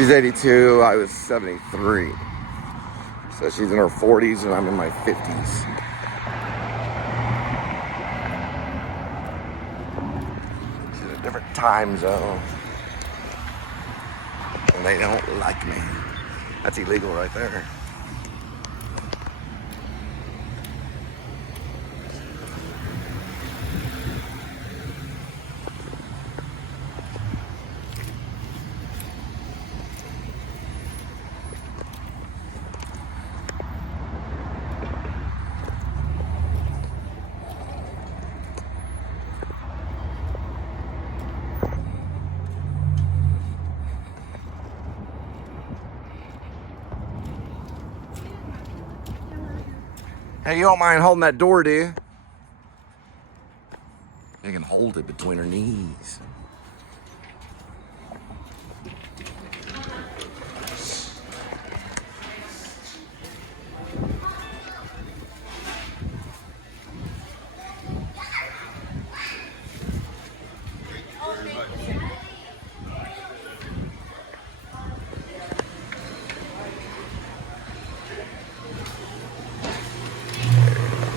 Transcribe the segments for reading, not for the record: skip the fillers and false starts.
She's 82, I was 73. So she's in her 40s and I'm in my 50s. She's in a different time zone. And they don't like me. That's illegal right there. Hey, you don't mind holding that door, do you? You can hold it between her knees.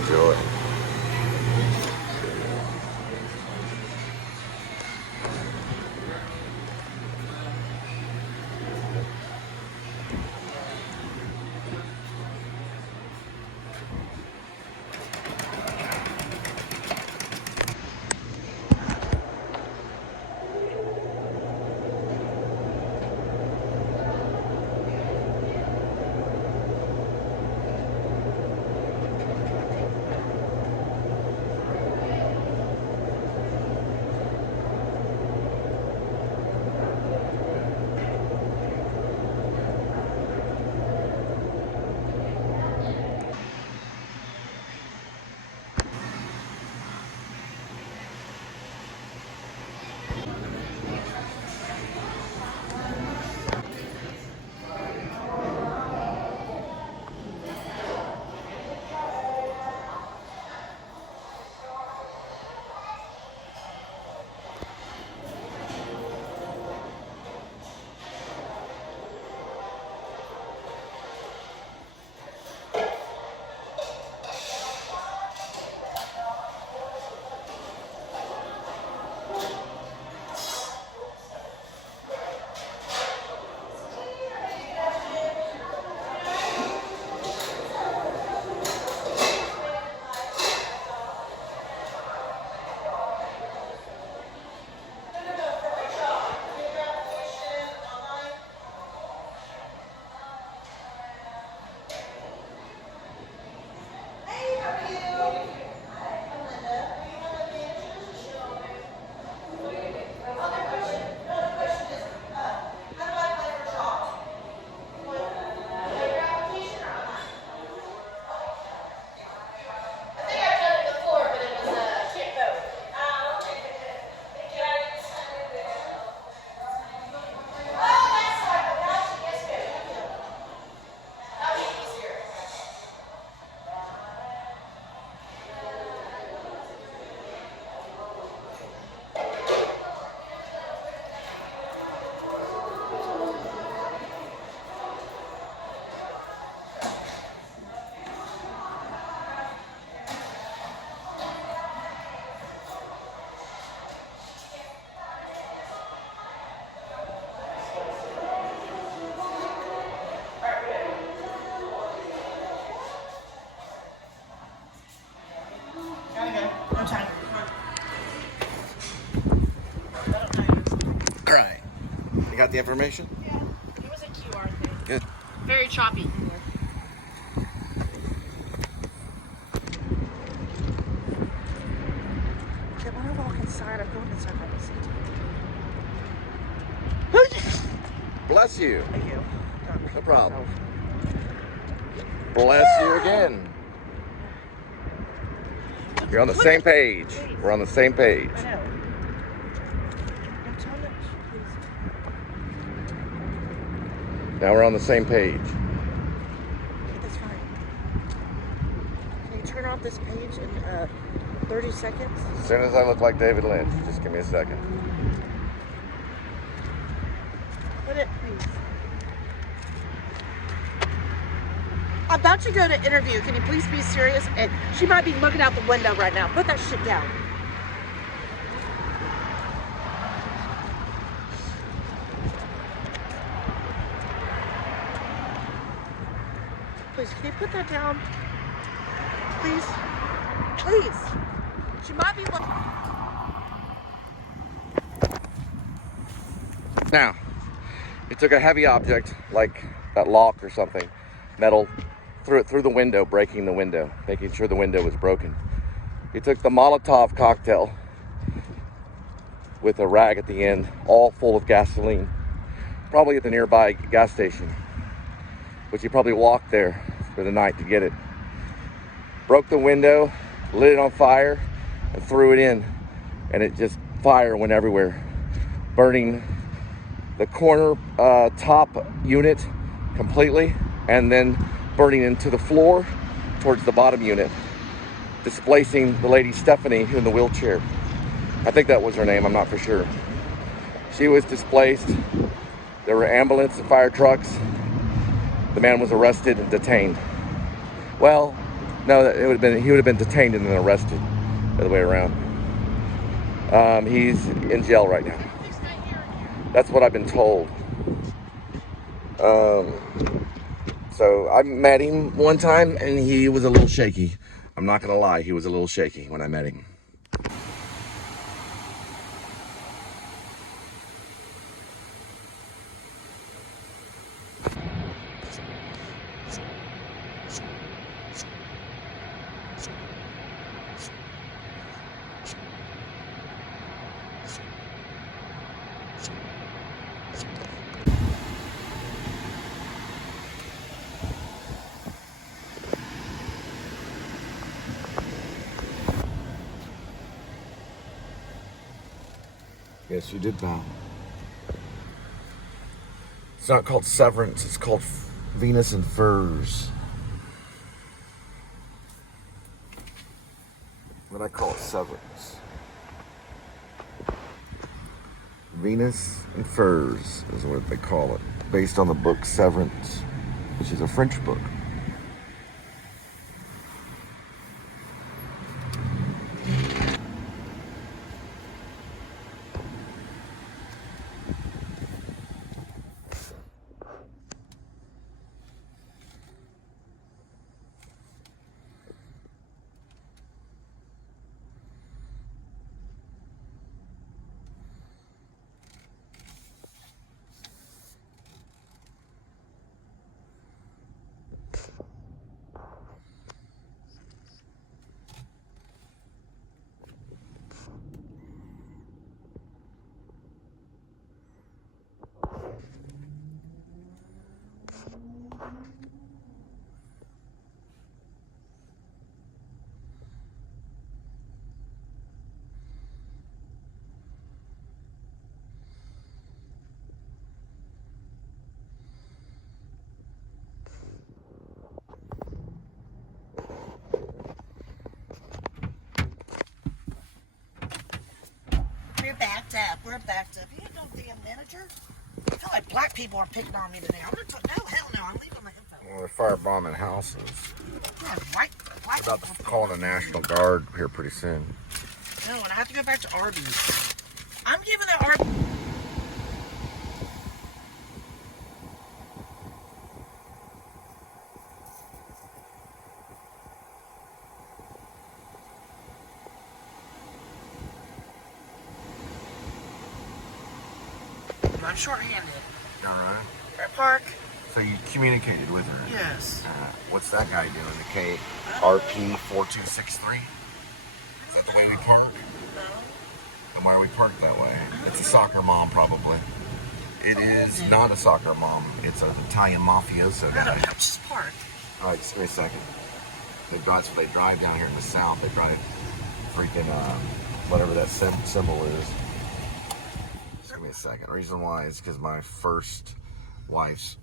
Enjoy. All right. You got the information? Yeah. It was a QR thing. Good. Very choppy. Okay, when I walk inside, I'm going inside by myself. Bless you. Thank you. No problem. Bless you again. You're on the same page. We're on the same page. I know. Don't tell me, please. Now we're on the same page. That's fine. Can you turn off this page in 30 seconds? As soon as I look like David Lynch, just give me a second. Put it, please. I'm about to go to interview. Can you please be serious? And she might be looking out the window right now. Put that shit down. Please, can you put that down? Please? Please. She might be looking. Now, he took a heavy object, like that lock or something, metal, threw it through the window, breaking the window, making sure the window was broken. He took the Molotov cocktail with a rag at the end, all full of gasoline, probably at the nearby gas station, which he probably walked there for the night to get it. Broke the window, lit it on fire, and threw it in, and it just, fire went everywhere, burning the corner top unit completely, and then burning into the floor towards the bottom unit, displacing the lady Stephanie in the wheelchair. I think that was her name, I'm not for sure. She was displaced. There were ambulance and fire trucks. The man was arrested and detained. Well, no, he would have been detained and then arrested, the other way around. He's in jail right now. That's what I've been told. So I met him one time and he was a little shaky. I'm not gonna lie, he was a little shaky when I met him. Yes, you did bow. It's not called Severance, it's called Venus and Furs. But I call it Severance. Venus and Furs is what they call it, based on the book Severance, which is a French book. We're backed up. You ain't no damn manager. I feel like black people are picking on me today. I'm gonna talk. No, hell no. I'm leaving my info. Well, they're firebombing houses. Yeah, white About to call the National Guard here pretty soon. No, and I have to go back to Arby's. I'm giving the Arby's. I'm short-handed. All right. At Park. So you communicated with her? Yes. What's that guy doing? The KRP 4263? Is that the way we park? No. And why are we parked that way? It's a soccer mom, probably. It is not a soccer mom. It's an Italian mafioso No, guy. just park. All right, just give me a second. That's what they drive down here in the South. They drive freaking whatever that symbol is. Just give me a second. The reason why is because my first wife's,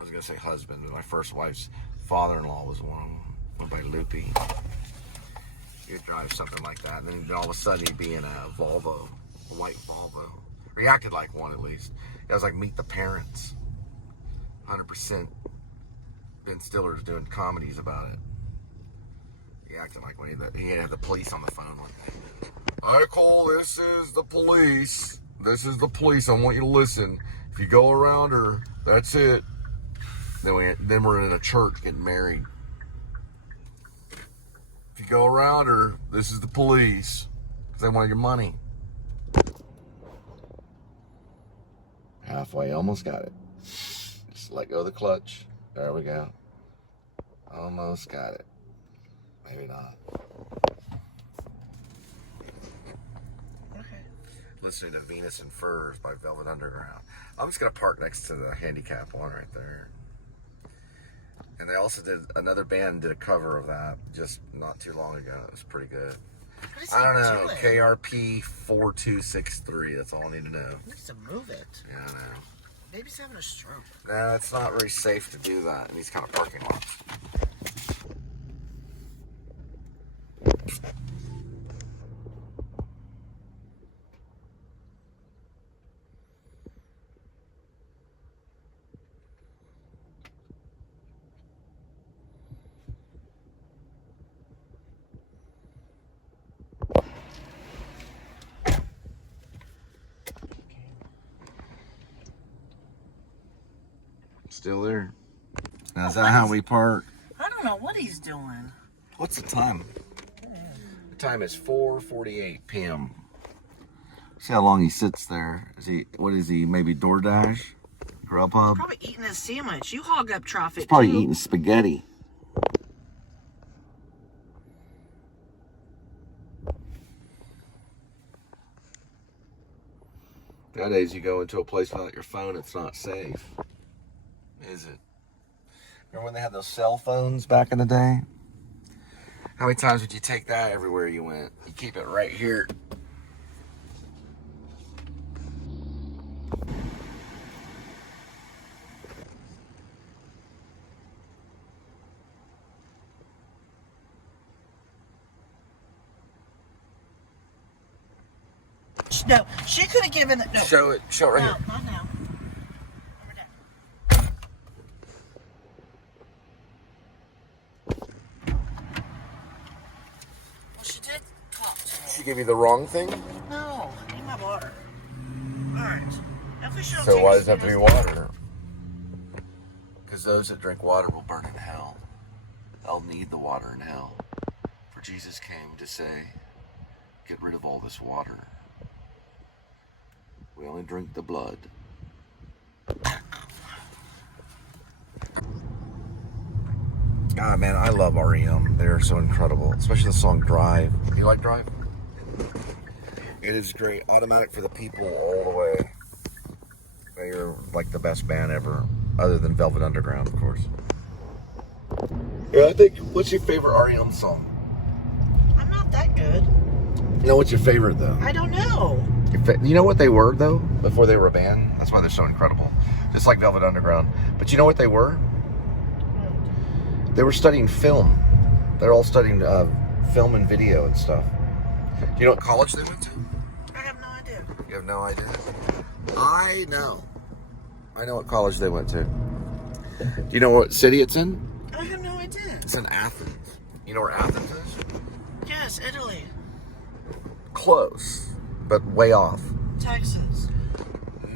I was gonna say husband, but my first wife's father-in-law was one by Loopy. He'd drive something like that, and then all of a sudden he'd be in a Volvo, a white Volvo. Or he acted like one at least. It was like Meet the Parents, 100%. Ben Stiller's doing comedies about it. He acting like when he had the police on the phone one day. Hi, Cole, this is the police. This is the police. I want you to listen. If you go around her, that's it. Then we're in a church getting married. If you go around her, this is the police. Because they want your money. Halfway, almost got it. Just let go of the clutch. There we go. Almost got it. Maybe not. Okay. Listening to Venus and Furs by Velvet Underground. I'm just going to park next to the handicap one right there. And they also another band did a cover of that just not too long ago. It was pretty good. What is I don't he know. doing? KRP 4263. That's all I need to know. He needs to move it. Yeah, I know. Maybe he's having a stroke. Nah, it's not very safe to do that in these kind of parking lots. Still there. Now, is that how we park? I don't know what he's doing. What's the time? The time is 4:48 p.m. See how long he sits there. What is he, maybe DoorDash? Grubhub? Probably eating his sandwich. You hog up traffic. He's probably too. eating spaghetti. Nowadays, you go into a place without your phone, it's not safe. Is it? Remember when they had those cell phones back in the day? How many times would you take that everywhere you went? You keep it right here. No, she could have given it. No. Show it right No, here. not now. Well, she did talk to me. She gave you the wrong thing? No, I need my water. Alright. So why does it have to be water? Because those that drink water will burn in hell. They'll need the water in hell. For Jesus came to say, get rid of all this water. We only drink the blood. God, man, I love REM. They're so incredible. Especially the song Drive. You like Drive? It is great. Automatic for the People all the way. They are like the best band ever. Other than Velvet Underground, of course. Yeah, I think, what's your favorite REM song? I'm not that good. You know, what's your favorite, though? I don't know. You know what they were, though, before they were a band? That's why they're so incredible. Just like Velvet Underground. But you know what they were? They were studying film. They're all studying film and video and stuff. Do you know what college they went to? I have no idea. You have no idea? I know. I know what college they went to. Do you know what city it's in? I have no idea. It's in Athens. You know where Athens is? Yes, Italy. Close, but way off. Texas.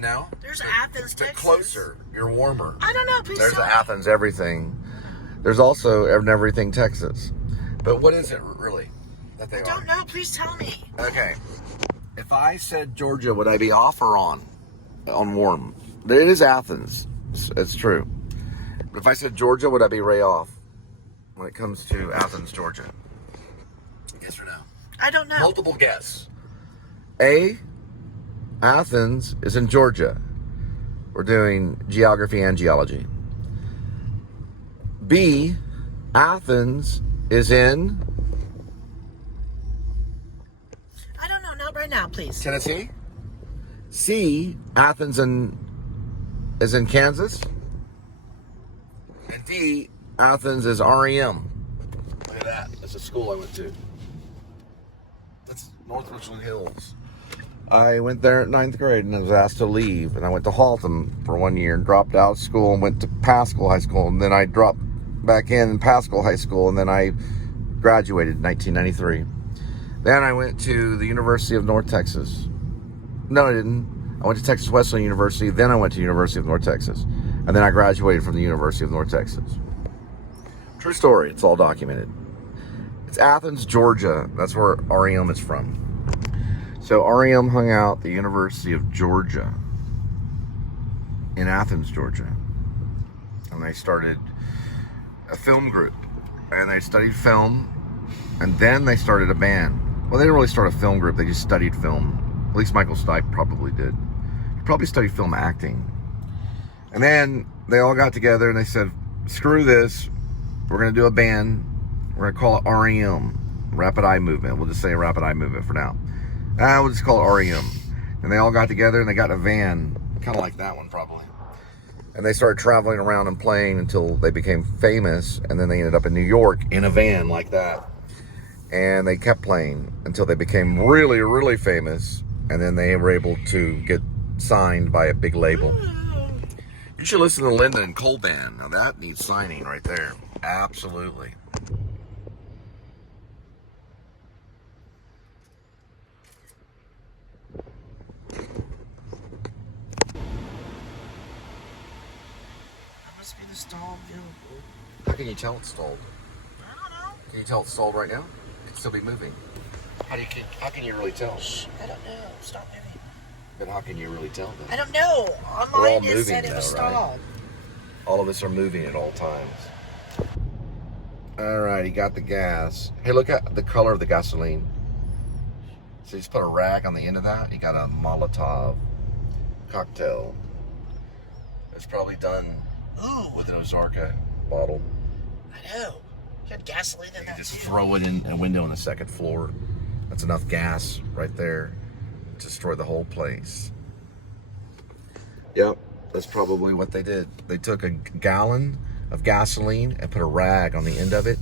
No. There's Athens, But Texas. closer. You're warmer. I don't know. Please There's tell the me. Athens everything. There's also everything Texas. But what is it really that they I are? don't know. Please tell me. Okay. If I said Georgia, would I be off or on? On warm. It is Athens. It's true. But if I said Georgia, would I be way off when it comes to Athens, Georgia? Yes or no? I don't know. Multiple guess. A, Athens is in Georgia. We're doing geography and geology. B, Athens is in I don't know. Not right now, please. Tennessee. C, Athens is in Kansas. And D, Athens is REM. Look at that. That's a school I went to. That's North Richland Hills. I went there at 9th grade and I was asked to leave. And I went to Haltom for 1 year and dropped out of school and went to Pascal High School. And then I dropped back in Pascal High School, and then I graduated in 1993. Then I went to the University of North Texas. No, I didn't. I went to Texas Wesleyan University, then I went to University of North Texas. And then I graduated from the University of North Texas. True story, it's all documented. It's Athens, Georgia. That's where REM is from. So REM hung out at the University of Georgia in Athens, Georgia. And they started a film group. And they studied film. And then they started a band. Well, they didn't really start a film group. They just studied film. At least Michael Stipe probably did. He probably studied film acting. And then they all got together and they said, screw this. We're going to do a band. We're going to call it REM. Rapid Eye Movement. We'll just say Rapid Eye Movement for now. We'll just call it REM. And they all got together and they got in a van. Kind of like that one probably. And they started traveling around and playing until they became famous. And then they ended up in New York in a van like that. And they kept playing until they became really, really famous. And then they were able to get signed by a big label. You should listen to Linda and Cole Band. Now that needs signing right there. Absolutely. That must be the stall vehicle. How can you tell it's stalled? I don't know. Can you tell it's stalled right now? It could still be moving. How can you really tell? Shh, I don't know. Stop moving. But how can you really tell then? I don't know. We're all Online it moving said it was though, right? stalled. All of us are moving at all times. All right, he got the gas. Hey, look at the color of the gasoline. So he's put a rag on the end of that. He got a Molotov cocktail. It's probably done with an Ozarka bottle. I know. You had gasoline in You that just too. throw it in a window on the second floor. That's enough gas right there to destroy the whole place. Yep, that's probably what they did. They took a gallon of gasoline and put a rag on the end of it,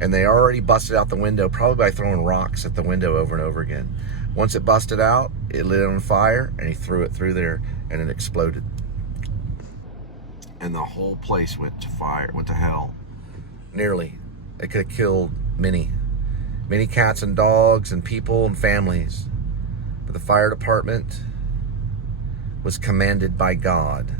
and they already busted out the window, probably by throwing rocks at the window over and over again. Once it busted out, it lit on fire, and he threw it through there, and it exploded. And the whole place went to fire, went to hell. Nearly. It could have killed many cats and dogs and people and families. But the fire department was commanded by God.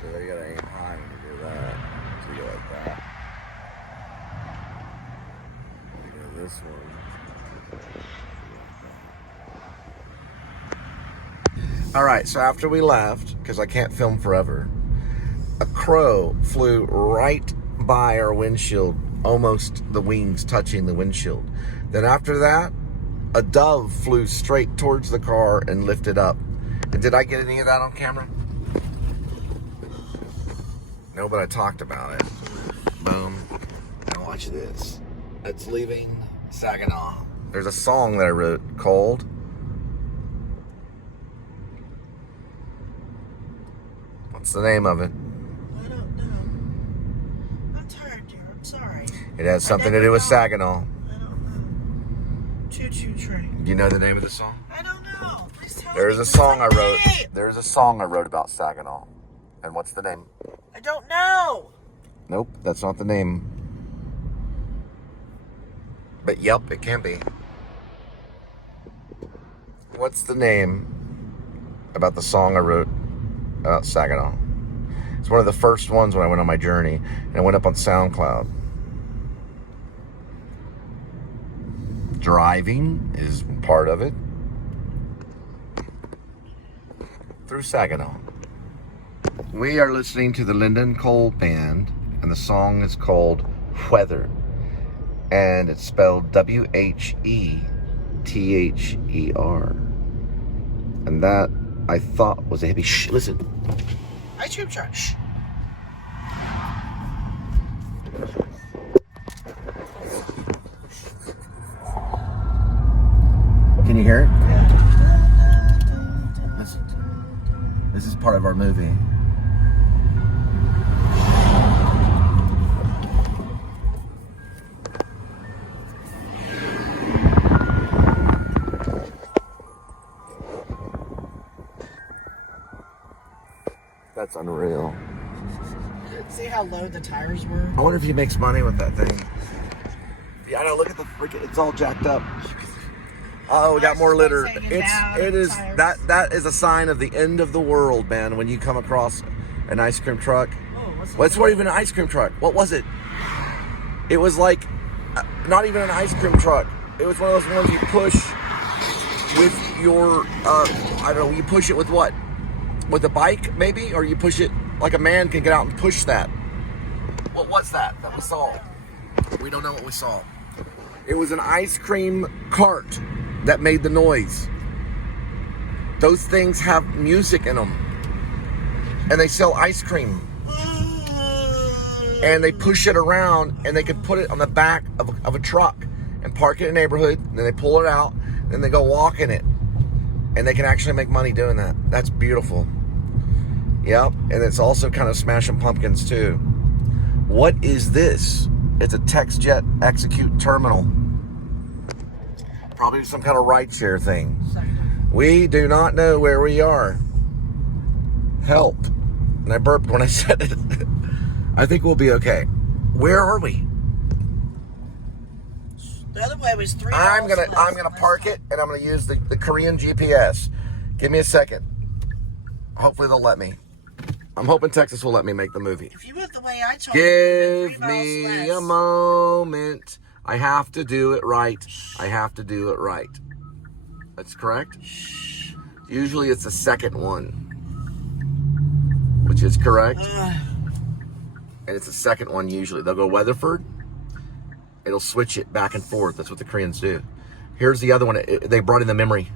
So you gotta aim high when you do that. So you go like that. You go this one. All right, so after we left, because I can't film forever, a crow flew right by our windshield, almost the wings touching the windshield. Then after that, a dove flew straight towards the car and lifted up. And did I get any of that on camera? No, but I talked about it. Boom. Now watch this. It's leaving Saginaw. There's a song that I wrote called What's the name of it? I don't know. I'm tired, dear. I'm sorry. It has something to do with Saginaw. I don't know. Choo-choo train. Do you know the name of the song? I don't know. Please tell me. There's a song I wrote. There's a song I wrote about Saginaw. And what's the name? I don't know. Nope, that's not the name. But yep, it can be. What's the name about the song I wrote about Saginaw? It's one of the first ones when I went on my journey, and it went up on SoundCloud. Driving is part of it. Through Saginaw. We are listening to the Linda and Cole Band, and the song is called Weather. And it's spelled W-H-E-T-H-E-R. And that, I thought, was a hippie. Shh, listen. Ice cream truck. Shh. Can you hear it? Yeah. Listen. This is part of our movie. That's unreal. See how low the tires were? I wonder if he makes money with that thing. Yeah, I know. Look at the freaking. It's all jacked up. Oh, we got more litter. It is that is a sign of the end of the world, man. When you come across an ice cream truck. Well, it's not even an ice cream truck. What was it? It was like not even an ice cream truck. It was one of those ones you push with your I don't know. You push it with what? With a bike, maybe, or you push it like a man can get out and push that. What was that we saw? We don't know what we saw. It was an ice cream cart that made the noise. Those things have music in them, and they sell ice cream. And they push it around, and they can put it on the back of a truck and park it in a neighborhood. And then they pull it out, then they go walk in it, and they can actually make money doing that. That's beautiful. Yep, and it's also kind of smashing pumpkins too. What is this? It's a TextJet Execute terminal. Probably some kind of rideshare thing. We do not know where we are. Help. And I burped when I said it. I think we'll be okay. Where are we? The other way was 3 I'm gonna park it, and I'm gonna use the Korean GPS. Give me a second. Hopefully they'll let me. I'm hoping Texas will let me make the movie. If you went the way I told Give you, 3 miles me less. a moment. I have to do it right. I have to do it right. That's correct. Usually it's the second one, which is correct. And it's the second one usually. They'll go Weatherford. It'll switch it back and forth. That's what the Koreans do. Here's the other one. They brought in the memory.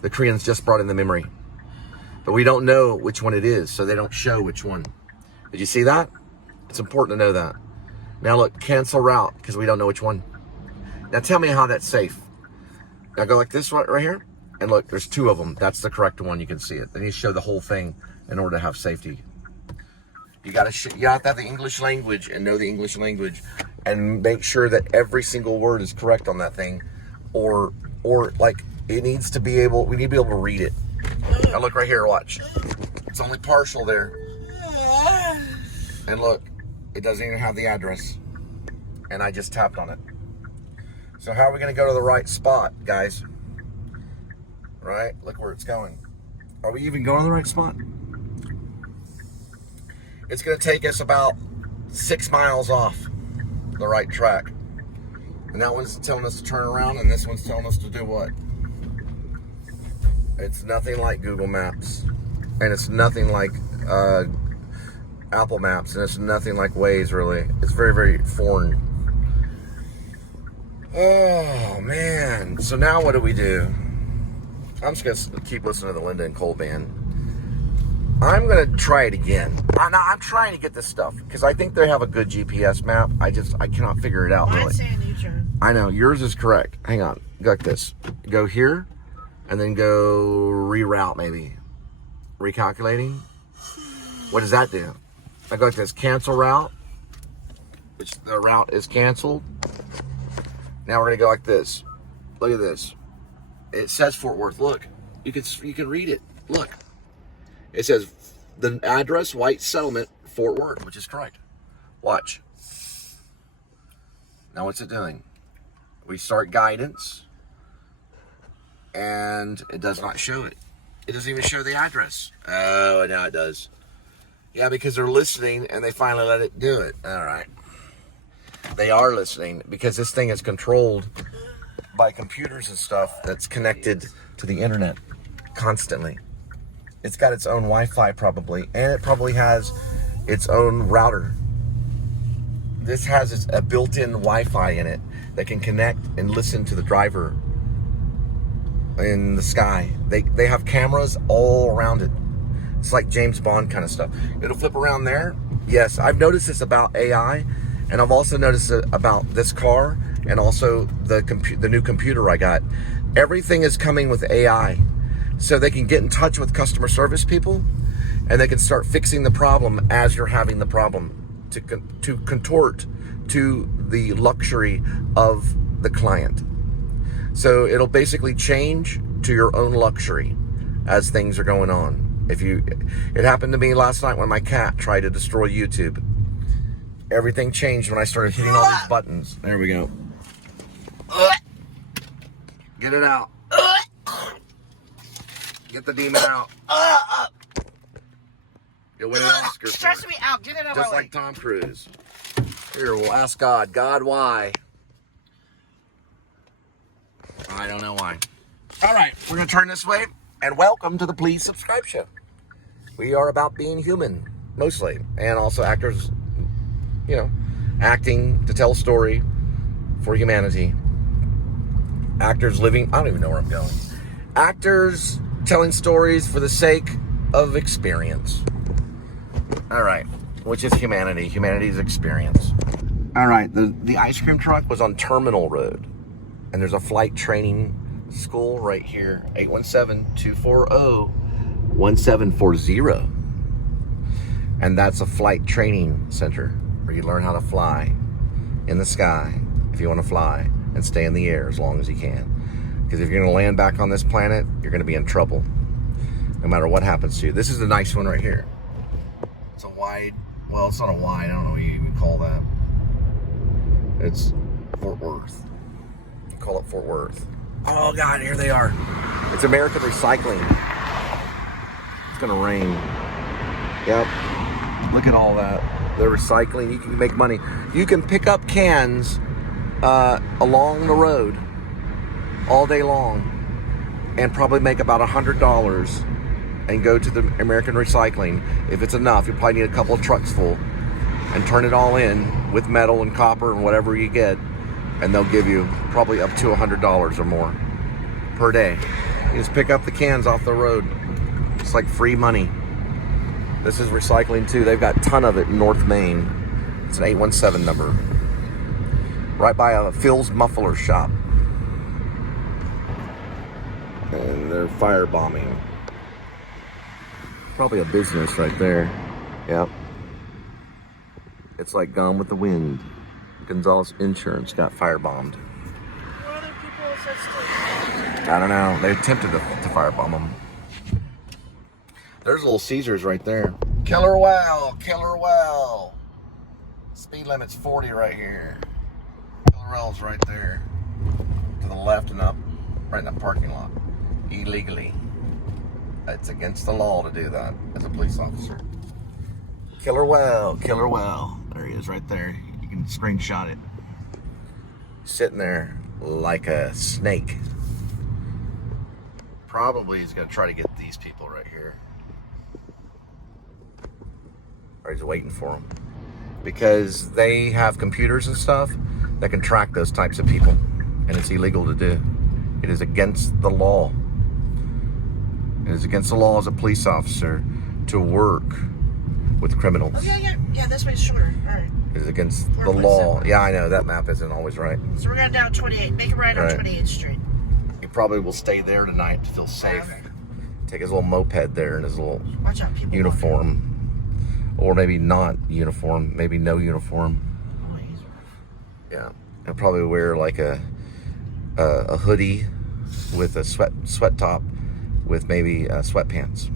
The Koreans just brought in the memory. But we don't know which one it is, so they don't show which one. Did you see that? It's important to know that. Now look, cancel route, because we don't know which one. Now tell me how that's safe. Now go like this right here, and look, there's 2 of them. That's the correct one. You can see it. They need to show the whole thing in order to have safety. You have to have the English language and know the English language, and make sure that every single word is correct on that thing, or like it needs to be able. We need to be able to read it. Now look right here. Watch. It's only partial there, and look, it doesn't even have the address, and I just tapped on it. So how are we going to go to the right spot, guys? Right? Look where it's going. Are we even going to the right spot? It's going to take us about 6 miles off the right track. And that one's telling us to turn around, and this one's telling us to do what? It's nothing like Google Maps. And it's nothing like Apple Maps. And it's nothing like Waze, really. It's very, very foreign. Oh, man. So now what do we do? I'm just going to keep listening to the Linda and Cole band. I'm going to try it again. I'm trying to get this stuff because I think they have a good GPS map. I cannot figure it out. Mine's saying U-turn. I know. Yours is correct. Hang on. Go like this. Go here and then go reroute maybe. Recalculating. What does that do? I go like this. Cancel route. Which the route is canceled. Now we're going to go like this. Look at this. It says Fort Worth. Look. You can read it. Look. It says the address, White Settlement, Fort Worth, which is correct. Watch. Now what's it doing? We start guidance, and it does not show it. It doesn't even show the address. Oh, now it does. Yeah, because they're listening, and they finally let it do it. All right. They are listening because this thing is controlled by computers and stuff that's connected to the internet constantly. It's got its own Wi-Fi probably, and it probably has its own router. This has a built-in Wi-Fi in it that can connect and listen to the driver. in the sky. They have cameras all around it. It's like James Bond kind of stuff. It'll flip around there. Yes, I've noticed this about AI, and I've also noticed it about this car, and also the new computer I got. Everything is coming with AI, so they can get in touch with customer service people, and they can start fixing the problem as you're having the problem, to contort to the luxury of the client. So it'll basically change to your own luxury as things are going on. It happened to me last night when my cat tried to destroy YouTube. Everything changed when I started hitting all these buttons. There we go. Get it out. Get the demon out. You'll win an Oscar. Stress me out. Get it out of my way. Just like Tom Cruise. Here, we'll ask God. God, why? I don't know why. All right, we're going to turn this way. And welcome to the Please Subscribe Show. We are about being human, mostly. And also actors, acting to tell a story for humanity. Actors living, I don't even know where I'm going. Actors telling stories for the sake of experience. All right, which is humanity. Humanity's experience. All right, the ice cream truck was on Terminal Road. And there's a flight training school right here, 817-240-1740. And that's a flight training center where you learn how to fly in the sky if you want to fly and stay in the air as long as you can. Because if you're going to land back on this planet, you're going to be in trouble no matter what happens to you. This is the nice one right here. It's a wide, well, it's not a wide, I don't know what you even call that. It's Fort Worth. Call it Fort Worth. Oh God, here they are. It's American Recycling. It's gonna rain. Yep. Look at all that. They're recycling. You can make money. You can pick up cans along the road all day long and probably make about $100 and go to the American Recycling. If it's enough, you'll probably need a couple of trucks full and turn it all in with metal and copper and whatever you get. And they'll give you probably up to $100 or more per day. You just pick up the cans off the road. It's like free money. This is recycling too. They've got a ton of it in North Main. It's an 817 number. Right by a Phil's Muffler shop. And they're firebombing. Probably a business right there. Yep. It's like Gone with the Wind. Gonzalez Insurance got firebombed. What other people said stuff? I don't know. They attempted to firebomb them. There's Little Caesars right there. Killer Well, Killer Well. Speed limit's 40 right here. Killer Well's right there. To the left and up, right in that parking lot. Illegally. It's against the law to do that as a police officer. Killer Well, Killer Well. There he is right there. You can screenshot it. Sitting there like a snake. Probably he's going to try to get these people right here. Or he's waiting for them. Because they have computers and stuff that can track those types of people. And it's illegal to do. It is against the law. It is against the law as a police officer to work with criminals. Oh, yeah, this way's shorter. All right. Is against the law. Yeah, I know. That map isn't always right. So we're going down 28. Make a right on 28th Street. He probably will stay there tonight to feel safe. Okay. Take his little moped there and his little Watch out, people uniform. Or maybe not uniform. Maybe no uniform. Yeah. He'll probably wear like a hoodie with a sweat top with maybe sweatpants.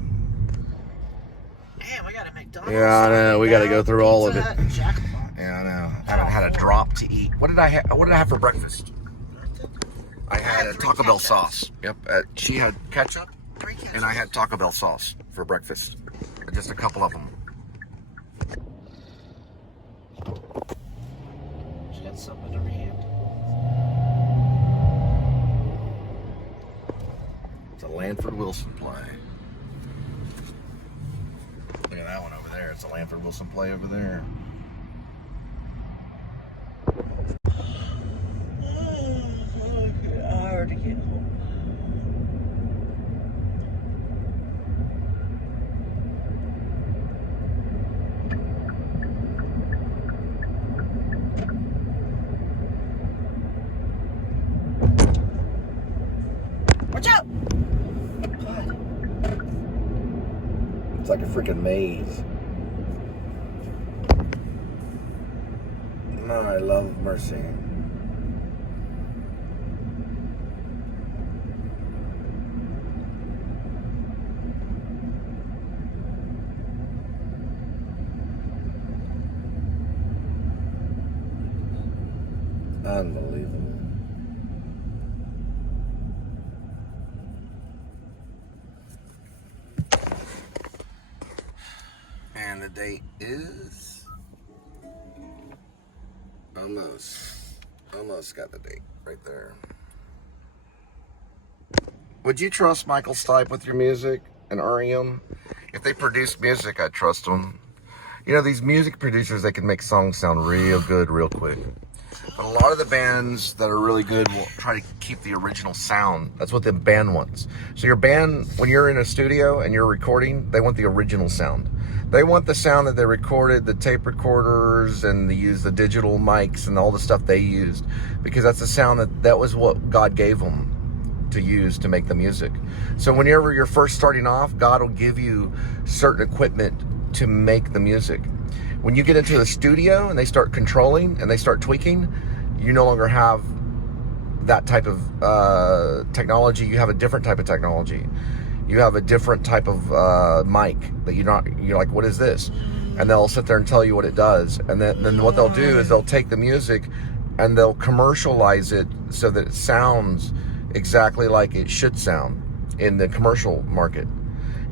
Damn, we got a McDonald's. Yeah, I know. We got to go through all of it. Jack. Yeah, I know. I haven't had a drop to eat. What did I have for breakfast? I had a Taco Bell sauce. Yep. She had ketchup, and I had Taco Bell sauce for breakfast. Just a couple of them. She got something in her hand. It's a Lanford Wilson play. Look at that one over there. It's a Lanford Wilson play over there. Hard to get home. like a freaking maze. My love mercy. Unbelievable. And the date is almost got the date right there. Would you trust Michael Stipe with your music and REM? If they produce music, I'd trust them. You know, these music producers, they can make songs sound real good real quick. But a lot of the bands that are really good will try to keep the original sound. That's what the band wants. So your band, when you're in a studio and you're recording, they want the original sound. They want the sound that they recorded, the tape recorders, and they use the digital mics and all the stuff they used. Because that's the sound that was what God gave them to use to make the music. So whenever you're first starting off, God will give you certain equipment to make the music. When you get into the studio and they start controlling and they start tweaking, you no longer have that type of technology. You have a different type of technology. You have a different type of mic that you're like, what is this? And they'll sit there and tell you what it does. And then what they'll do is they'll take the music and they'll commercialize it so that it sounds exactly like it should sound in the commercial market.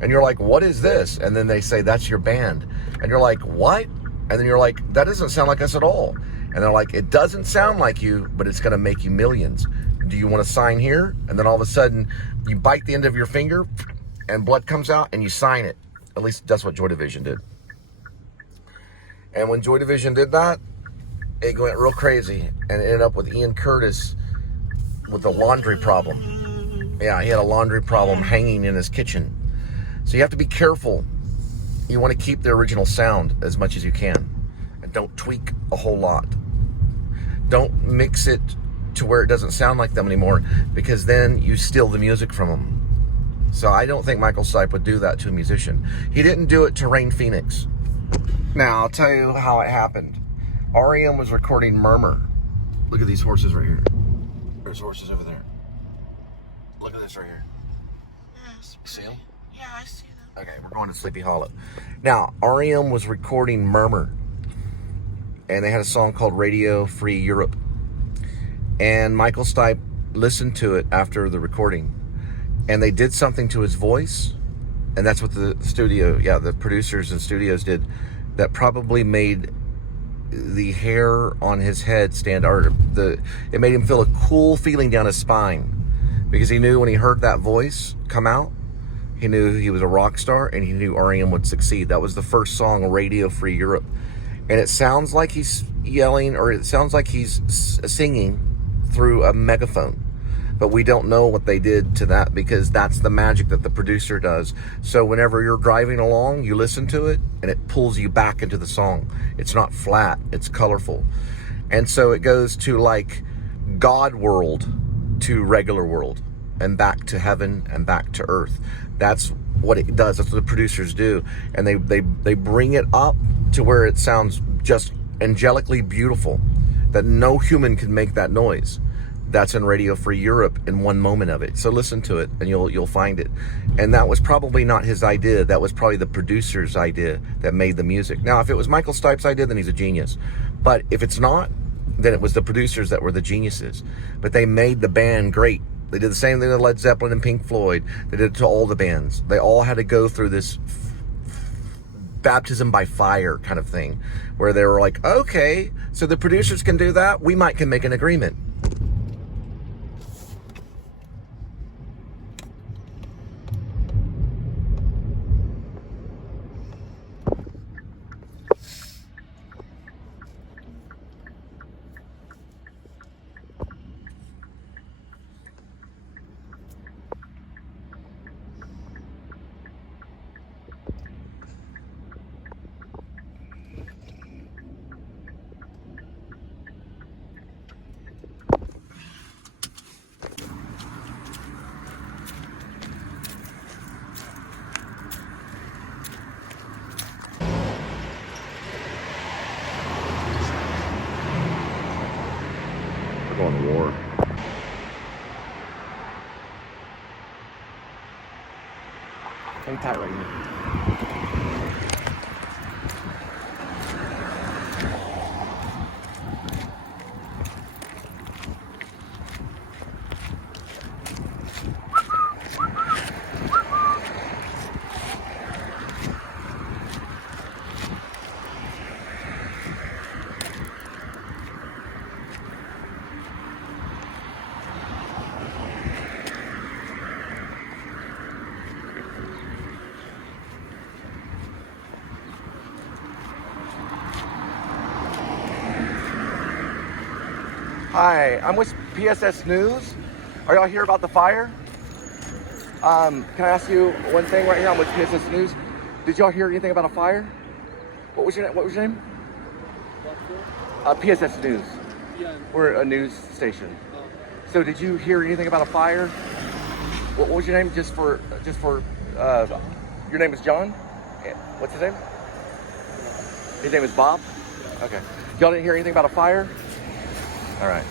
And you're like, what is this? And then they say, that's your band. And you're like, what? And then you're like, that doesn't sound like us at all. And they're like, it doesn't sound like you, but it's going to make you millions. Do you want to sign here? And then all of a sudden, you bite the end of your finger and blood comes out and you sign it. At least that's what Joy Division did. And when Joy Division did that, it went real crazy and it ended up with Ian Curtis with a laundry problem. Yeah, he had a laundry problem hanging in his kitchen. So you have to be careful. You want to keep the original sound as much as you can. And don't tweak a whole lot. Don't mix it to where it doesn't sound like them anymore, because then you steal the music from them. So I don't think Michael Stipe would do that to a musician. He didn't do it to Rain Phoenix. Now, I'll tell you how it happened. REM was recording Murmur. Look at these horses right here. There's horses over there. Look at this right here. Yes. See them? Yeah, I see them. Okay, we're going to Sleepy Hollow. Now, REM was recording Murmur. And they had a song called Radio Free Europe. And Michael Stipe listened to it after the recording. And they did something to his voice. And that's what the producers and studios did. That probably made the hair on his head stand, it made him feel a cool feeling down his spine. Because he knew when he heard that voice come out, he knew he was a rock star and he knew REM would succeed. That was the first song, Radio Free Europe. And it sounds like he's yelling, or it sounds like he's singing through a megaphone. But we don't know what they did to that, because that's the magic that the producer does. So whenever you're driving along, you listen to it and it pulls you back into the song. It's not flat, it's colorful. And so it goes to like God world to regular world, and back to heaven and back to earth. That's what it does. That's what the producers do. And they bring it up to where it sounds just angelically beautiful, that no human can make that noise. That's in Radio Free Europe in one moment of it. So listen to it and you'll find it. And that was probably not his idea. That was probably the producer's idea that made the music. Now, if it was Michael Stipe's idea, then he's a genius. But if it's not, then it was the producers that were the geniuses. But they made the band great. They did the same thing to Led Zeppelin and Pink Floyd. They did it to all the bands. They all had to go through this baptism by fire kind of thing, where they were like, okay, so the producers can do that, we can make an agreement. going to war. Hang tight right here. Hi, I'm with PSS News. Are y'all here about the fire? Can I ask you one thing right here? I'm with PSS News. Did y'all hear anything about a fire? What was your name? PSS News. Yeah. We're a news station. Oh. So did you hear anything about a fire? What was your name? Just for your name is John? What's his name? His name is Bob? Okay. Y'all didn't hear anything about a fire? All right.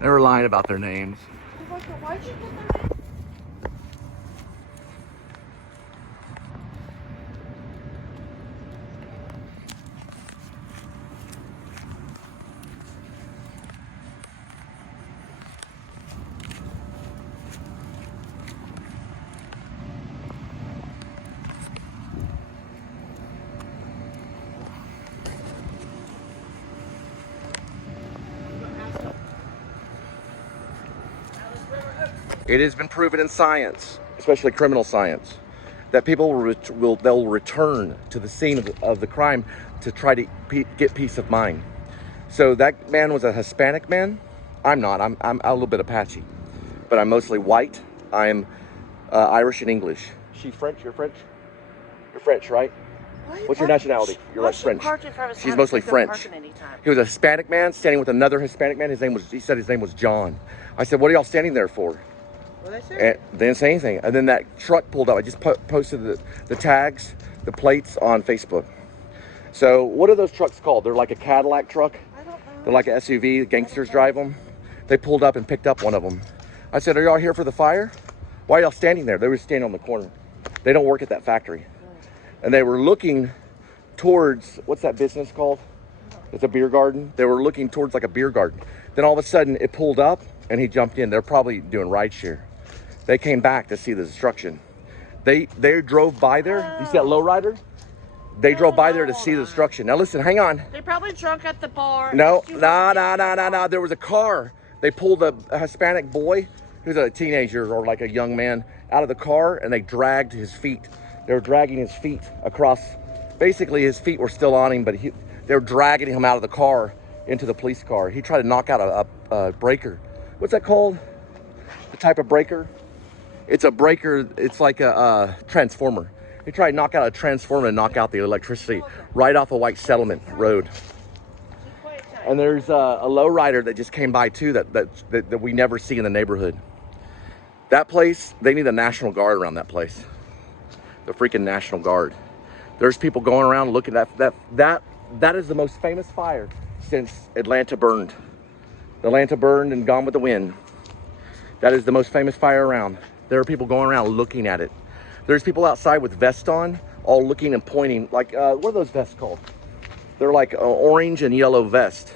They were lying about their names. Why'd you put that in? It has been proven in science, especially criminal science, that people they'll return to the scene of the crime to try to get peace of mind. So that man was a Hispanic man. I'm not. I'm a little bit Apache, but I'm mostly white. I'm Irish and English. She's French. You're French. You're French, right? What's your nationality? You're like French. She's mostly French. He was a Hispanic man standing with another Hispanic man. He said his name was John. I said, what are y'all standing there for? What did I say? And they didn't say anything. And then that truck pulled up. I just posted the tags, the plates on Facebook. So what are those trucks called? They're like a Cadillac truck. I don't know. They're like an SUV. The gangsters drive them. They pulled up and picked up one of them. I said, are y'all here for the fire? Why are y'all standing there? They were standing on the corner. They don't work at that factory. And they were looking towards, what's that business called? It's a beer garden. They were looking towards like a beer garden. Then all of a sudden it pulled up and he jumped in. They're probably doing rideshare. They came back to see the destruction. They drove by there. You see that lowrider? They drove by there to see the destruction. Now listen, hang on. They're probably drunk at the bar. No. There was a car. They pulled a Hispanic boy, who's a teenager or like a young man, out of the car, and they dragged his feet. They were dragging his feet across. Basically, his feet were still on him, but they were dragging him out of the car into the police car. He tried to knock out a breaker. What's that called? The type of breaker? It's a breaker. It's like a transformer. He tried to knock out a transformer and knock out the electricity right off a White Settlement Road. And there's a lowrider that just came by too that we never see in the neighborhood. That place, they need a National Guard around that place. The freaking National Guard. There's people going around looking at that is the most famous fire since Atlanta burned. Atlanta burned and Gone with the Wind. That is the most famous fire around. There are people going around looking at it. There's people outside with vests on, all looking and pointing. Like, what are those vests called? They're like orange and yellow vest.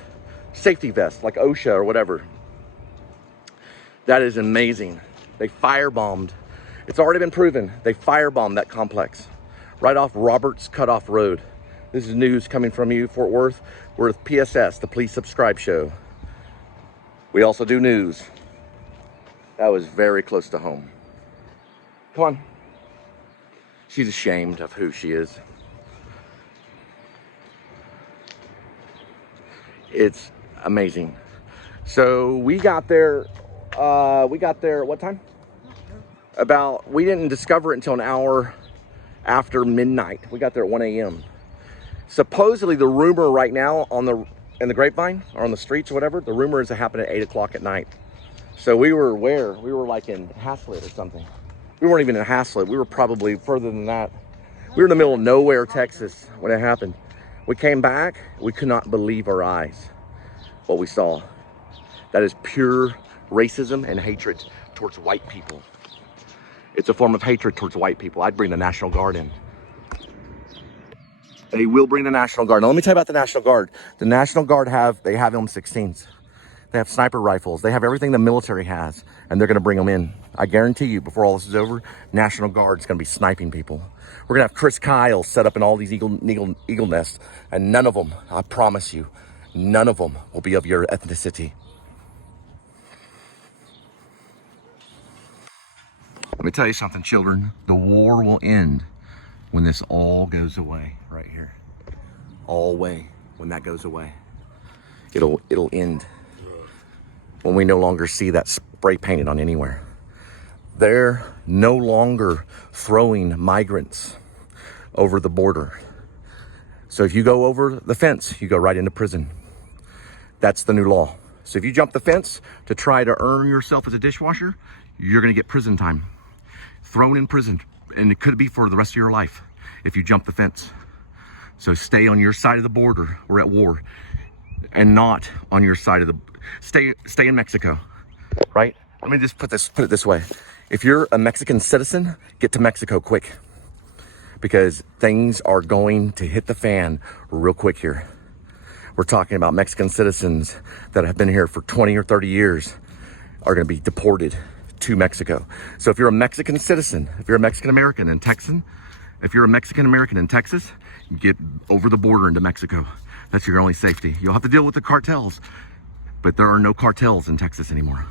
Safety vest, like OSHA or whatever. That is amazing. They firebombed. It's already been proven. They firebombed that complex right off Roberts Cutoff Road. This is news coming from you, Fort Worth. We're with PSS, the Please Subscribe Show. We also do news. That was very close to home. Come on. She's ashamed of who she is. It's amazing. So we got there at what time? We didn't discover it until an hour after midnight. We got there at 1 a.m. Supposedly the rumor right now in the grapevine or on the streets or whatever, the rumor is it happened at 8 o'clock at night. So we were where? We were like in Haslett or something. We weren't even in Haslett. We were probably further than that. We were in the middle of nowhere, Texas, when it happened. We came back, we could not believe our eyes, what we saw. That is pure racism and hatred towards white people. It's a form of hatred towards white people. I'd bring the National Guard in. They will bring the National Guard. Now, let me tell you about the National Guard. The National Guard they have M16s. They have sniper rifles. They have everything the military has, and they're gonna bring them in. I guarantee you, before all this is over, National Guard's gonna be sniping people. We're gonna have Chris Kyle set up in all these eagle nests, and none of them, I promise you, none of them will be of your ethnicity. Let me tell you something, children. The war will end when this all goes away, right here. All way, when that goes away. It'll end. When we no longer see that spray painted on anywhere. They're no longer throwing migrants over the border. So if you go over the fence, you go right into prison. That's the new law. So if you jump the fence to try to earn yourself as a dishwasher, you're gonna get prison time. Thrown in prison, and it could be for the rest of your life if you jump the fence. So stay on your side of the border. We're at war. And not on your side of the, stay in Mexico, right? Let me just put it this way. If you're a Mexican citizen, get to Mexico quick, because things are going to hit the fan real quick here. We're talking about Mexican citizens that have been here for 20 or 30 years are gonna be deported to Mexico. So if you're a Mexican citizen, if you're a Mexican American and Texan, if you're a Mexican American in Texas, get over the border into Mexico. That's your only safety. You'll have to deal with the cartels, but there are no cartels in Texas anymore.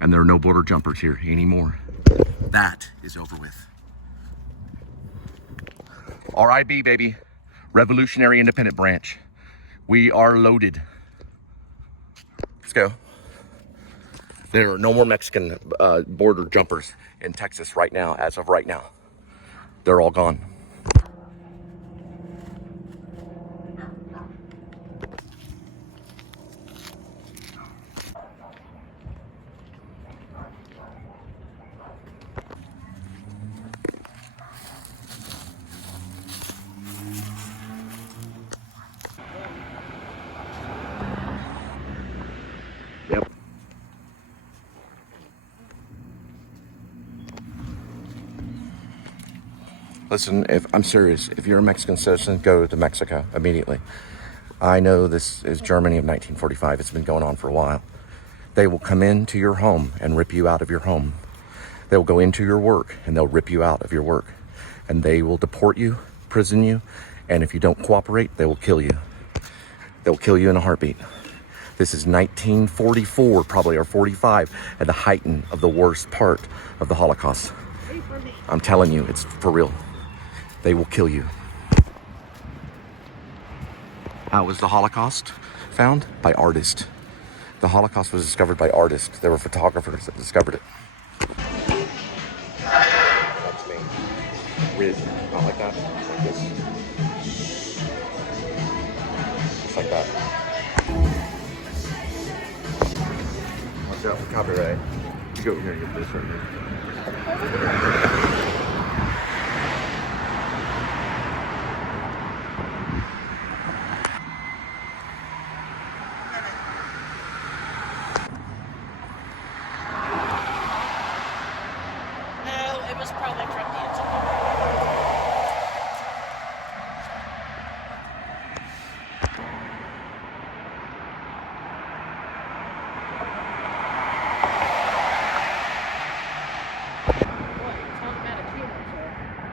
And there are no border jumpers here anymore. That is over with. RIB, baby. Revolutionary Independent Branch. We are loaded. Let's go. There are no more Mexican border jumpers in Texas right now, as of right now. They're all gone. Yep. Listen, I'm serious. If you're a Mexican citizen, go to Mexico immediately. I know this is Germany of 1945. It's been going on for a while. They will come into your home and rip you out of your home. They will go into your work and they'll rip you out of your work. And they will deport you, prison you, and if you don't cooperate, they will kill you. They'll kill you in a heartbeat. This is 1944, probably, or 45, at the height of the worst part of the Holocaust. I'm telling you, it's for real. They will kill you. How was the Holocaust found? By artists. The Holocaust was discovered by artists. There were photographers that discovered it. That's me. Rid. Not like that. Like this. Just like that. Watch out for copyright. You go over here and get this right here.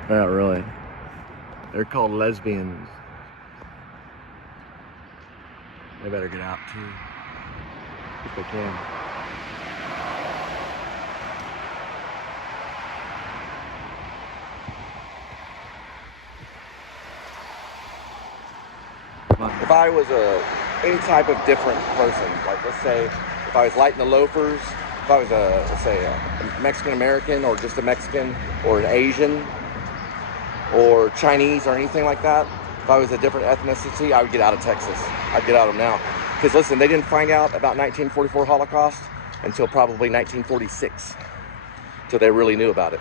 Not really. They're called lesbians. They better get out too, if they can. If I was any type of different person, like let's say if I was lighting the loafers, if I was let's say a Mexican American, or just a Mexican, or an Asian, or Chinese, or anything like that, if I was a different ethnicity, I would get out of Texas. I'd get out of them now. Because listen, they didn't find out about 1944 Holocaust until probably 1946, till they really knew about it.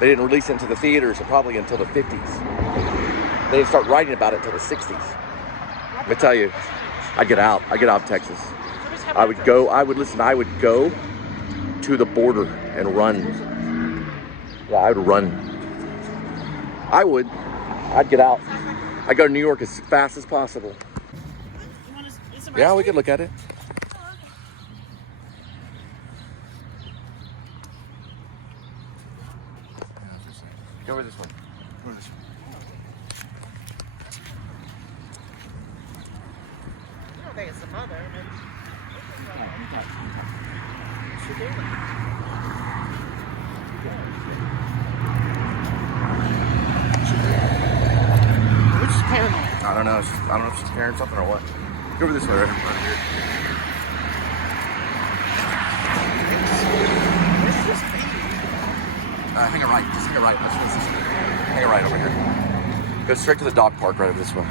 They didn't release it into the theaters probably until the 50s. They didn't start writing about it until the 60s. Let me tell you, I get out of Texas. I would go to the border and run. Yeah, I would run. I'd get out. I'd go to New York as fast as possible. Yeah, we could look at it. Go over this one. Go over this one. I don't think it's the mother. Which is paranoid? I don't know. I don't know if she's carrying something or what. Go over this way, right here. Where's this baby? Hang it right. Just hang it right. Hang it right over here. Go straight to the dog park right over this way.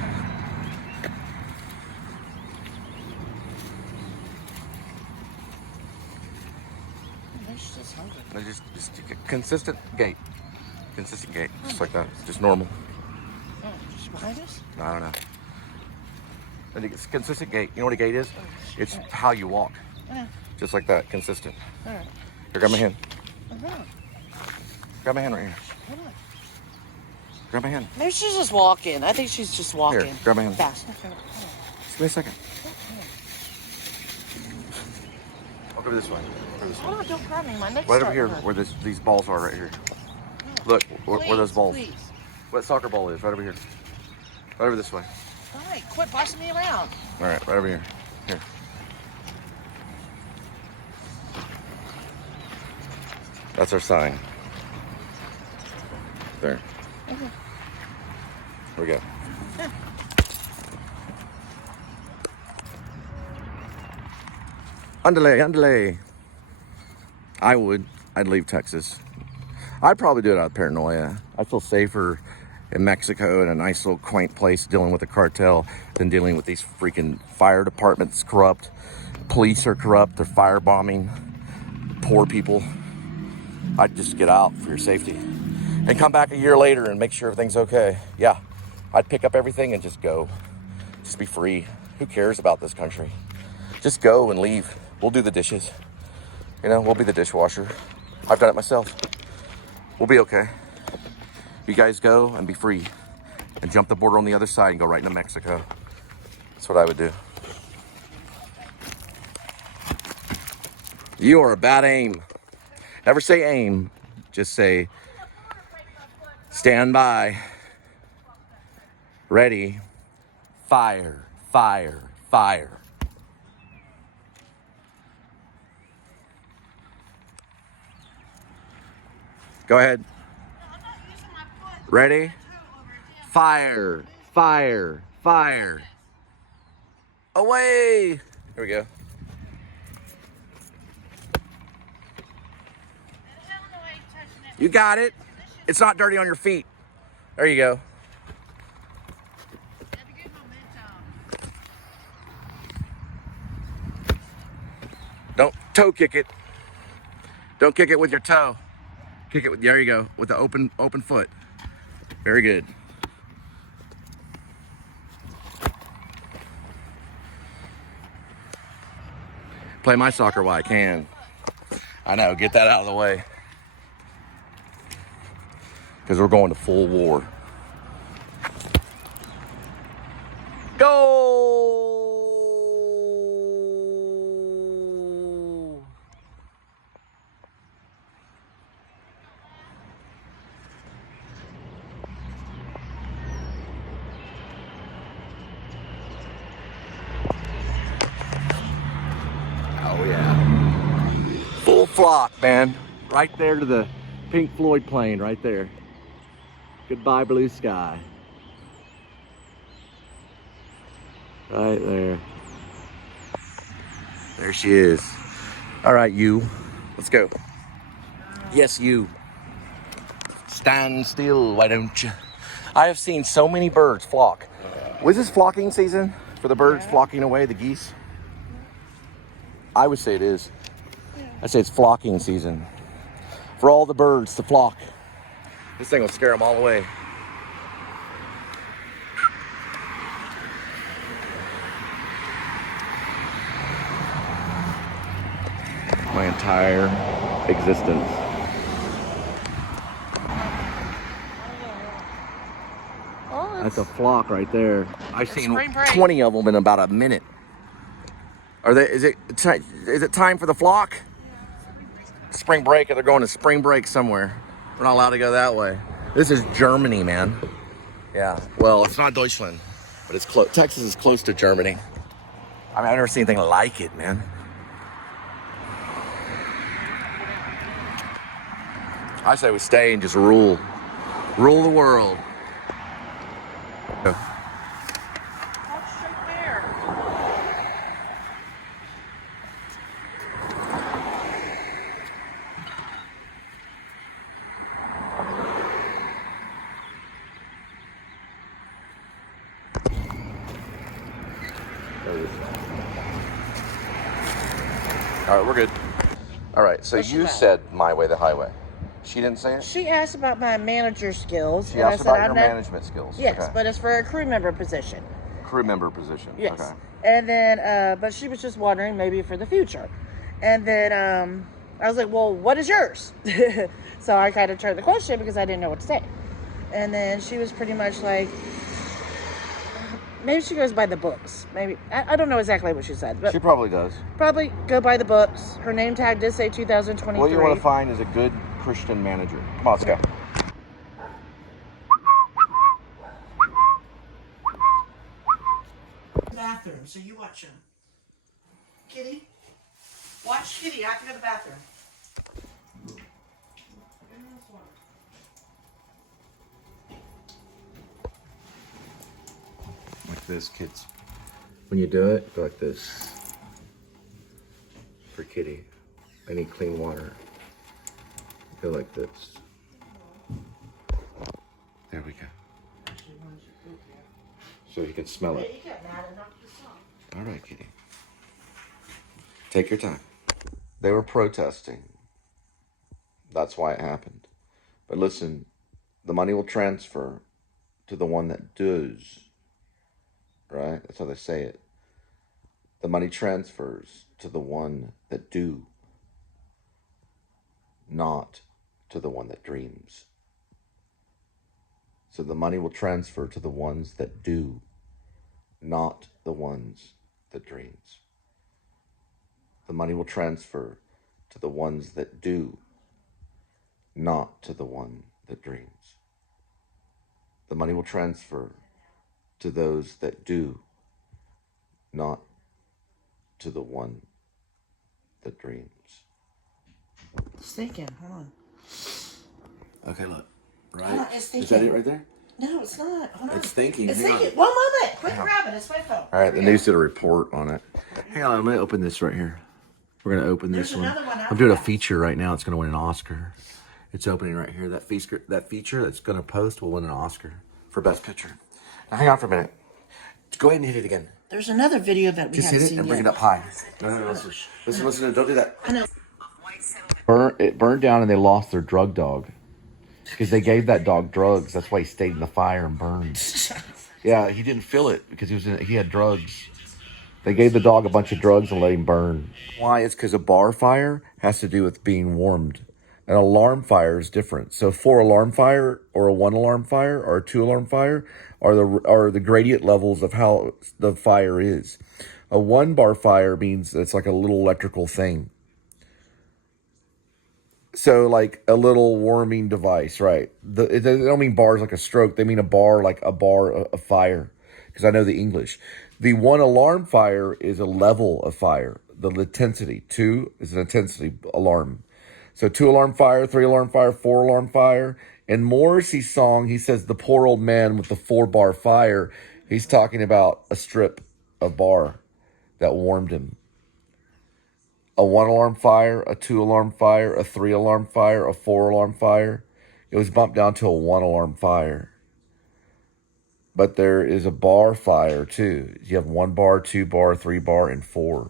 She's just hungry. No, just consistent gait. Consistent gait. Just like that. Just normal. Oh, just behind us? No, I don't know. And it's consistent gait. You know what a gait is? It's how you walk. Yeah. Just like that. Consistent. All right. Here, grab my hand. Uh-huh. Grab my hand right here. Hold on. Grab my hand. Maybe she's just walking. I think she's just walking. Here, grab my hand. Fast. Just give me a second. Walk over this way. Hold on, don't grab me. My neck's Right over here, starting where these balls are right here. Look, where those balls. Please. What soccer ball is, right over here. Right over this way. All right, quit bossing me around. All right, right over here. Here. That's our sign. There. Okay. Here we go. Yeah. Andale. I'd leave Texas. I'd probably do it out of paranoia. I feel safer in Mexico in a nice little quaint place dealing with a cartel than dealing with these freaking fire departments corrupt. Police are corrupt. They're firebombing poor people. I'd just get out for your safety and come back a year later and make sure everything's okay. Yeah, I'd pick up everything and just go. Just be free. Who cares about this country? Just go and leave. We'll do the dishes. You know, we'll be the dishwasher. I've done it myself. We'll be okay. You guys go and be free and jump the border on the other side and go right into Mexico. That's what I would do. You are a bad aim. Never say aim. Just say stand by. Ready. Fire. Fire. Fire. Go ahead. Ready? Fire, fire, fire. Away. Here we go. You got it. It's not dirty on your feet. There you go. Don't toe kick it. Don't kick it with your toe. Kick it with, there you go, with the open foot. Very good. Play my soccer while I can. I know, get that out of the way. Because we're going to full war. Go! Oh yeah. Full flock, man. Right there to the Pink Floyd plane, right there. Goodbye, blue sky. Right there. There she is. All right, you. Let's go. Yes, you. Stand still, why don't you? I have seen so many birds flock. Was this flocking season for the birds flocking away, the geese? I would say it is. I say it's flocking season for all the birds to flock. This thing will scare them all away. My entire existence. Oh, That's a flock right there. I've seen spring break. 20 of them in about a minute. Is it time for the flock? Spring break. They're going to spring break somewhere. We're not allowed to go that way. This is Germany, man. Yeah. Well, it's not Deutschland, but it's close. Texas is close to Germany. I mean, I've never seen anything like it, man. I say we stay and just rule the world. That's straight there. All right, we're good. All right, so What's you that? said my way, the highway. She didn't say it? She asked about my manager skills. She and I asked said, about I'm your not- management skills. Yes, Okay. but it's for a crew member position. Crew member position. Yes. Okay. And then, but she was just wondering maybe for the future. And then I was like, well, what is yours? So I kind of turned the question because I didn't know what to say. And then she was pretty much like, maybe she goes by the books. Maybe. I don't know exactly what she said. But She probably does. probably go by the books. Her name tag did say 2023. What you want to find is a good Christian manager. Come on, let's go. Bathroom, so you watch him. Kitty, watch Kitty. I have to go to the bathroom. Like this, kids. When you do it, go like this. For Kitty. I need clean water. Go like this. There we go. So you can smell Yeah, it. you got mad and knocked this off. All right, Kitty. Take your time. They were protesting. That's why it happened. But listen, the money will transfer to the one that does. Right? That's how they say it. The money transfers to the one that do, not to the one that dreams. So the money will transfer to the ones that do, not the ones that dreams. The money will transfer to the ones that do, not to the one that dreams. The money will transfer to those that do, not to the one that dreams. It's thinking. Hold on. Okay, look. Right? Hold on, it's Is that thinking. it right there? No, it's not. Hold on. It's thinking. It's Hang on. thinking. One moment. Quit Hang on. grabbing. It's my phone. All right, the Here we news go. did a report on it. Hang on, I'm going to open this right here. We're going to open There's this one. another one I'm after doing a that. feature right now. It's going to win an Oscar. It's opening right here. That feature that's going to post will win an Oscar for Best Picture. Now, hang on for a minute. Go ahead and hit it again. There's another video that we Just haven't hit it seen and bring yet. it up high. No, listen. Don't do that. I know. It burned down and they lost their drug dog. Because they gave that dog drugs. That's why he stayed in the fire and burned. Yeah, he didn't feel it because he had drugs. They gave the dog a bunch of drugs and let him burn. Why? It's because a bar fire has to do with being warmed. An alarm fire is different. So 4 alarm fire or a 1 alarm fire or a 2 alarm fire are the gradient levels of how the fire is. A 1 bar fire means it's like a little electrical thing. So like a little warming device, right? They don't mean bars like a stroke. They mean a bar like a bar of fire, because I know the English. The 1 alarm fire is a level of fire, the intensity. 2 is an intensity alarm. So 2 alarm fire, 3 alarm fire, 4 alarm fire. In Morrissey's song, he says the poor old man with the 4 bar fire. He's talking about a strip of bar that warmed him. A 1 alarm fire, a 2 alarm fire, a 3 alarm fire, a 4 alarm fire. It was bumped down to a 1 alarm fire. But there is a bar fire too. You have 1 bar, 2 bar, 3 bar, and 4.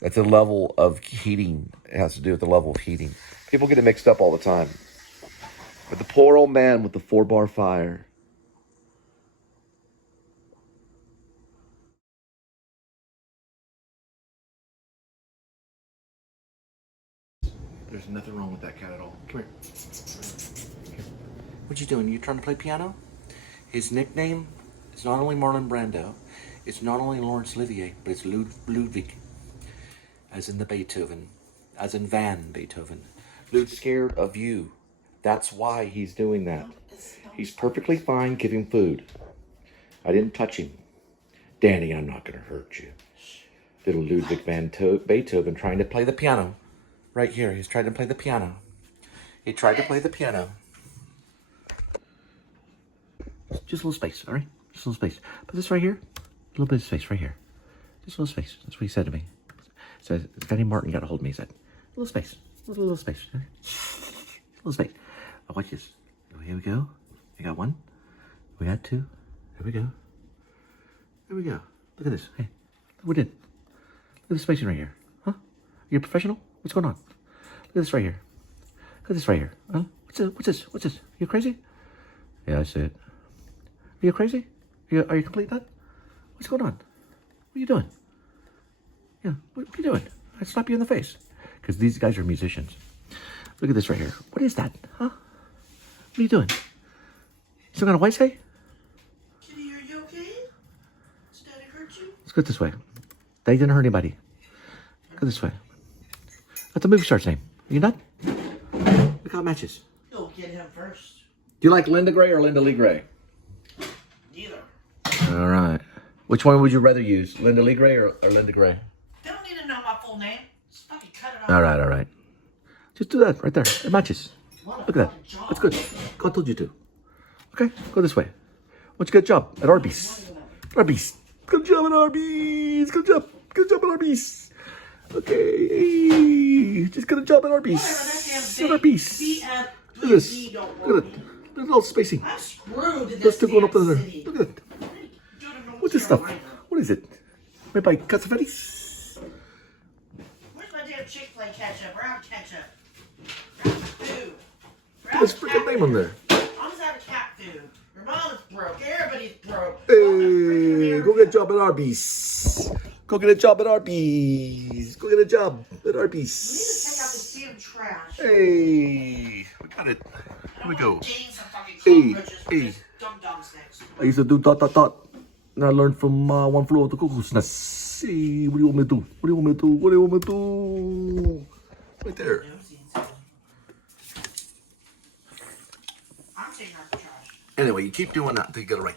That's a level of heating. It has to do with the level of heating. People get it mixed up all the time. But the poor old man with the 4-bar fire. There's nothing wrong with that cat at all. Come here. What you doing? You trying to play piano? His nickname is not only Marlon Brando, it's not only Laurence Olivier, but it's Ludwig, as in the Beethoven, as in Van Beethoven. Lud's scared of you. That's why he's doing that. He's perfectly fine giving food. I didn't touch him. Danny, I'm not going to hurt you. Little Ludwig van Beethoven trying to play the piano. Right here, he's trying to play the piano. He tried to play the piano. Just a little space, all right? Just a little space. Put this right here. A little bit of space right here. Just a little space. That's what he said to me. So Fanny Martin got a hold of me. He said, a little space. A little space. Right? A little space. Oh, watch this. Oh, here we go. We got one. We got two. Here we go. Here we go. Look at this. Hey, look what we did. Look at the spacing right here. Huh? You're a professional? What's going on? Look at this right here. Look at this right here. Huh? What's this? What's this? You crazy? Yeah, I see it. Are you crazy? Are you complete nut? What's going on? What are you doing? Yeah, what are you doing? I slap you in the face. Because these guys are musicians. Look at this right here. What is that? Huh? What are you doing? You still got a white say? Kitty, are you okay? Did Daddy hurt you? Let's go this way. They didn't hurt anybody. Go this way. That's the movie star's name. Are you nut? Look how it matches. You'll get him first. Do you like Linda Gray or Linda Lee Gray? Neither. All right. Which one would you rather use? Linda Lee Gray or Linda Gray? They don't need to know my full name. Just fucking cut it off. All right. Just do that right there. It matches. Look at that. That's good. God told you to. Okay, go this way. Why don't you get a job at Arby's? Arby's. Good job at Arby's. Good job. Good job at Arby's. Okay. Hey, just get a job at Arby's. At Arby's. Look at this. Look at it. There's a little spacing. I'm screwed in That's this still going up there. city. Look at it. What's this stuff? What is it? Made by Cassavetes? Where's my damn Chick-fil-A ketchup? Brown ketchup. Brown food. There's a freaking name on there. Mom's out of cat food. Your mom is broke. Everybody's broke. Hey, go get a job at Arby's. Go get a job at Arby's. Go get a job at We need Arby's. to take out this damn trash. Hey, we got it. Here we go. Gain some fucking Hey, cockroaches hey. with dum-dum sticks. I used to do ... And I learned from one floor of the cuckoo's nest. Hey, what do you want me to do? What do you want me to do? What do you want me to do? Right there. I'm taking out the trash. Anyway, you keep doing that until you get it right.